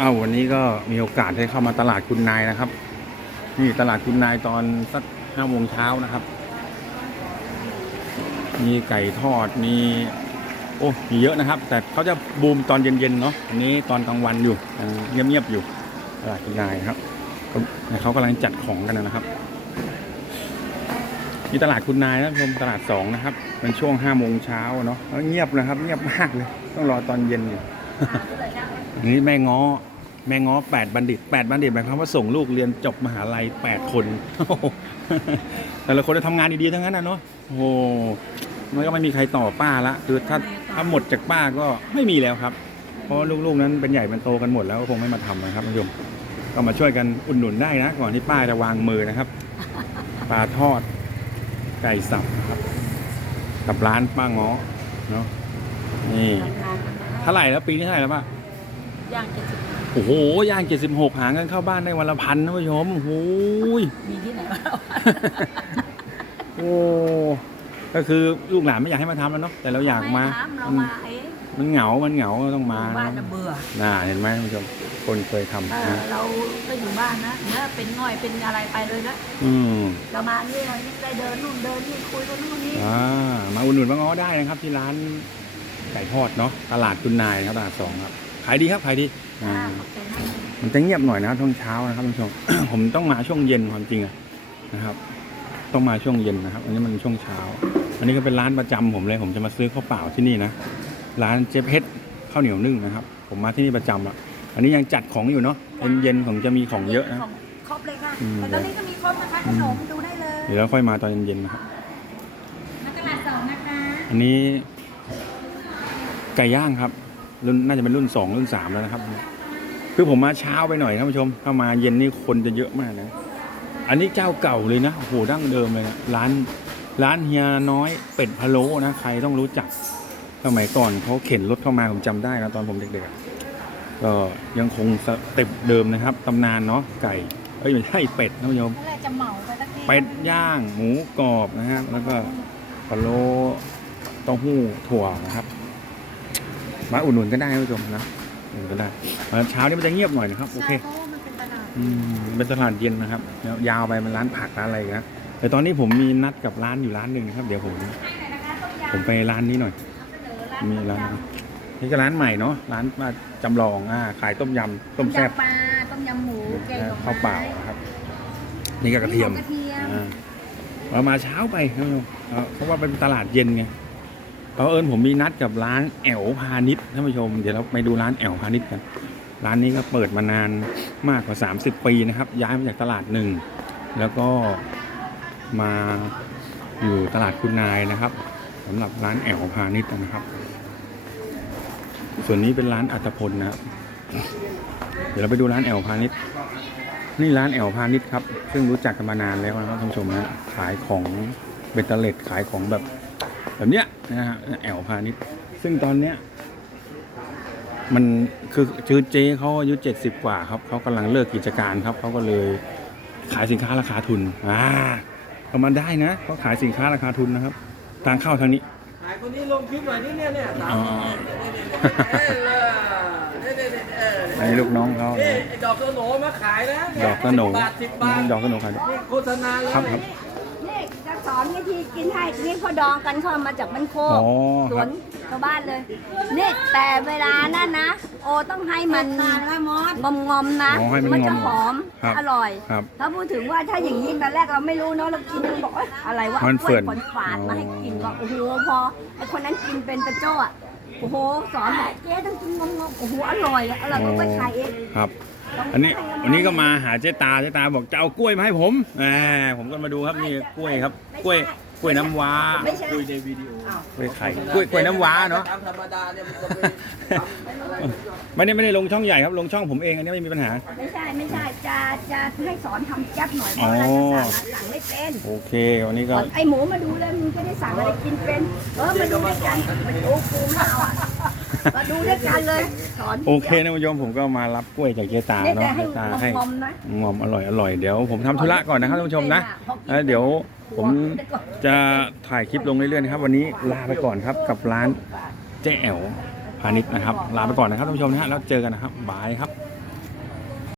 อ้าววันนี้ก็มีโอกาสได้เข้ามาตลาดคุณนายนะครับ นี่ตลาดคุณนายตอนสักห้าโมงเช้านะครับ มีไก่ทอดมีโอ้มีเยอะนะครับ แต่เขาจะบูมตอนเย็นๆเนาะอันนี้ตอนกลางวันอยู่เงียบๆอยู่ตลาดคุณนายครับเขากำลังจัดของกันนะครับมีตลาดคุณนายนะชมตลาดสองนะครับเป็นช่วงห้าโมงเช้าเนาะเงียบนะครับ เงียบมากเลย ต้องรอตอนเย็นอยู่ นี่แม่ง้อ แม่ง้อแปดบัณฑิตแปดบัณฑิตหมายความว่าส่งลูกเรียนจบมหาลัยแปดคน แต่ละคนจะทำงานดีๆทั้งนั้นนะเนาะโอ้โหมันก็ไม่มีใครต่อป้าละคือถ้าถ้าหมดจากป้าก็ไม่มีแล้วครับ เพราะลูกๆนั้นเป็นใหญ่เป็นโตกันหมดแล้วก็คงไม่มาทำนะครับท่านผู้ชมก็มาช่วยกันอุดหนุนได้นะ ก่อนที่ป้าจะวางมือนะครับปลาทอดไก่สับนะครับกับร้านป้าง้อเนาะนี่ เท่าไหร่แล้วปีนี้เท่าไหร่แล้วป้าย่างเจ็ดสิบโอ้โหย่าง76หาเงินเข้าบ้านได้วันละพันนะผู้ชมโอ้โหยมีที่ไหนวะโอ้ก็คือลูกหลานไม่อยากให้มาทำแล้วเนาะแต่เราอยากมาไทำเรามาเองมันเหงา มันเหงาก็ต้องมาบ้านจะเบื่อน่าเห็นไหมท่านผู้ชมคนเคยทำเออนะเราก็อยู่บ้านนะเมื่อเป็นง่อยเป็นอะไรไปเลยนะอืมเรามานี่เราได้เดินนู่นเดินนี่คุยกันนู่นนี่อ่ามาอุดหนุนมาง้อได้นะครับที่ร้าน ไก่ทอดเนาะตลาดคุณนายนะครับตลาดสองครับขายดีครับขายดีอ่าอ่าขอบใจนะมันจะเงียบหน่อยนะช่วงเช้านะครับท่านผู้ชม ผมต้องมาช่วงเย็นความจริงอะนะครับ ต้องมาช่วงเย็นนะครับ อันนี้มันช่วงเช้า อันนี้ก็เป็นร้านประจำผมเลย ผมจะมาซื้อข้าวเปล่าที่นี่นะร้านเจ๊เพชรข้าวเหนียวนึ่งนะครับ ผมมาที่นี่ประจำละอันนี้ยังจัดของอยู่เนาะเย็นๆผมจะมีของเยอะนะของครบเลยค่ะอืมแต่ตอนนี้ก็มีครบนะคะขนมดูได้เลยเดี๋ยวเราค่อยมาตอนเย็นๆนะครับนักตลาดสองนะคะ อันนี้ไก่ย่างครับรุ่นน่าจะเป็นรุ่นสองรุ่นสามแล้วนะครับ คือผมมาเช้าไปหน่อยท่านผู้ชม ถ้ามาเย็นนี่คนจะเยอะมากนะ อันนี้เจ้าเก่าเลยนะโอ้โหดั้งเดิมเลยนะร้านร้านเฮียน้อยเป็ดพะโล้นะใครต้องรู้จักสมัยก่อนเขาเข็นรถเข้ามาผมจำได้นะตอนผมเด็กๆอะก็ยังคงสเต็ปเดิมนะครับตำนานเนาะไก่เอ้ยไม่ใช่เป็ดท่านผู้ชมเมื่อไหรจะเหมาไปสักทีเป็ดย่างหมูกรอบนะฮะแล้วก็พะโล้เต้าหู้ถั่วนะครับ มาอุดหนุนก็ได้ท่านผู้ชมนะอุดหนุนก็ได้วันเช้านี้มันจะเงียบหน่อยนะครับโอเคใช่เพราะว่ามันเป็นตลาดอืมเป็นตลาดเย็นนะครับแล้วยาวไปเป็นร้านผักร้านอะไรอีกนะแต่ตอนนี้ผมมีนัดกับร้านอยู่ร้านหนึ่งนะครับ เดี๋ยวผมผมไปร้านนี้หน่อย มีร้านนี่ก็ร้านใหม่เนาะร้านมาจำลองอ่าขายต้มยำต้มแซ่บยำปลาต้มยำหมูแกงดอกไม้ข้าวเปล่านะครับ นี่ก็กระเทียมกระเทียมอ่าเรามาเช้าไปครับผู้ชมเอ่อเพราะว่าเป็นตลาดเย็นไง เราเอิญผมมีนัดกับร้านแอวพาณิชย์ท่านผู้ชม เดี๋ยวเราไปดูร้านแอวพาณิชย์กัน ร้านนี้ก็เปิดมานานมากกว่า 30 ปีนะครับ ย้ายมาจากตลาดหนึ่ง แล้วก็มาอยู่ตลาดคุณนายนะครับสำหรับร้านแอวพาณิชย์นะครับ ส่วนนี้เป็นร้านอัตพลนะครับเดี๋ยวเราไปดูร้านแอลพาณิชย์นี่ร้านแอลพาณิชย์ครับ ซึ่งรู้จักกันมานานแล้วนะครับท่านผู้ชมนะขายของเบตเตอร์เลตขายของแบบ แบบเนี้ยนะฮะแอลพาณิชย์ซึ่งตอนเนี้ยมันคือคือเจ๊เขาอายุเจ็ดสิบกว่าครับเขากำลังเลิกกิจการครับเขาก็เลยขายสินค้าราคาทุนอ่าเอามาได้นะเขาขายสินค้าราคาทุนนะครับ ทางเข้าทางนี้ถ่ายคนนี้ลงคลิปหน่อยนี่เนี่ยเนี่ยสามอ๋อเนี่ยเนี่ยเนี่ยเอออันนี้ลูกน้องเขานี่นะไอ้ดอกสโหนมาขายนะดอกกระโหนสิบบาทสิบบาทดอกกระโหนขายด้วยนี่โฆษณาเลยครับครับนี่จะ สอนวิธีกินให้นี่เขาดองกันเข้ามาจากมันโคกอ๋อสควรับนชาวบ้านเลยนี่แต่เวลานั่นนะ โอต้องให้มันงอมงอมๆนะอ๋อให้มันมันงอมจะหอมครับ อร่อย ครับ ถ้าพูดถึงว่าถ้าอย่างนี้ตอนแรกเราไม่รู้เนาะเรากินเราบอกเอ้ยอะไรวะมันกล้วยเฟื่อนผลฝาดมาให้กินว่าโอ้โหพอไอคนนั้นกินเป็นตะโจ้อะโอ้โหสอนบอกเจ๊ต้องกินงอมๆโอ้โหอร่อยอะอร่อยก็ไปขายเอง ครับ อันนี้วันนี้ก็มาหาเจ๊ตาเจ๊ตาบอกจะเอากล้วยมาให้ผมแหมผมก็มาดูครับนี่กล้วยครับกล้วยกล้วยน้ำว้าไม่ใช่ คุยในวิดีโอ กล้วยไข่กล้วยกล้วยน้ำว้าเนาะตามธรรมดาเนี่ยมันจะไม่ทำอะไรไม่ได้ไม่ได้ลงช่องใหญ่ครับลงช่องผมเองอันนี้ไม่มีปัญหา ไม่ใช่ไม่ใช่จะจะให้สอนทำแจ๊บหน่อยเพอ๋อราะเราจะสั่งอะสั่งไม่เป็นโอเค วันนี้ก็ ไอหมูมาดูเลยมึงจะได้สั่งอะไรกินเป็น เออมาดูด้วยกันมาดูกูไม่เอาอะ มาดูด้วยกันเลยสอนโอเคนะผู้ชมผมก็มารับกล้วยจากเจ๊ตานี่แต่เนาะให้เจ๊ตาให้งอมๆนะงอมอร่อยอร่อยเดี๋ยวผมทำธุระก่อนนะครับท่านผู้ชมนะแล้วเดี๋ยวผมจะถ่ายคลิปลงเรื่อยๆนะครับ วันนี้ลาไปก่อนครับกับร้านเจ๊แอวพาณิชย์นะครับ ลาไปก่อนนะครับท่านผู้ชมนะฮะแล้วเจอกันนะครับบายครับ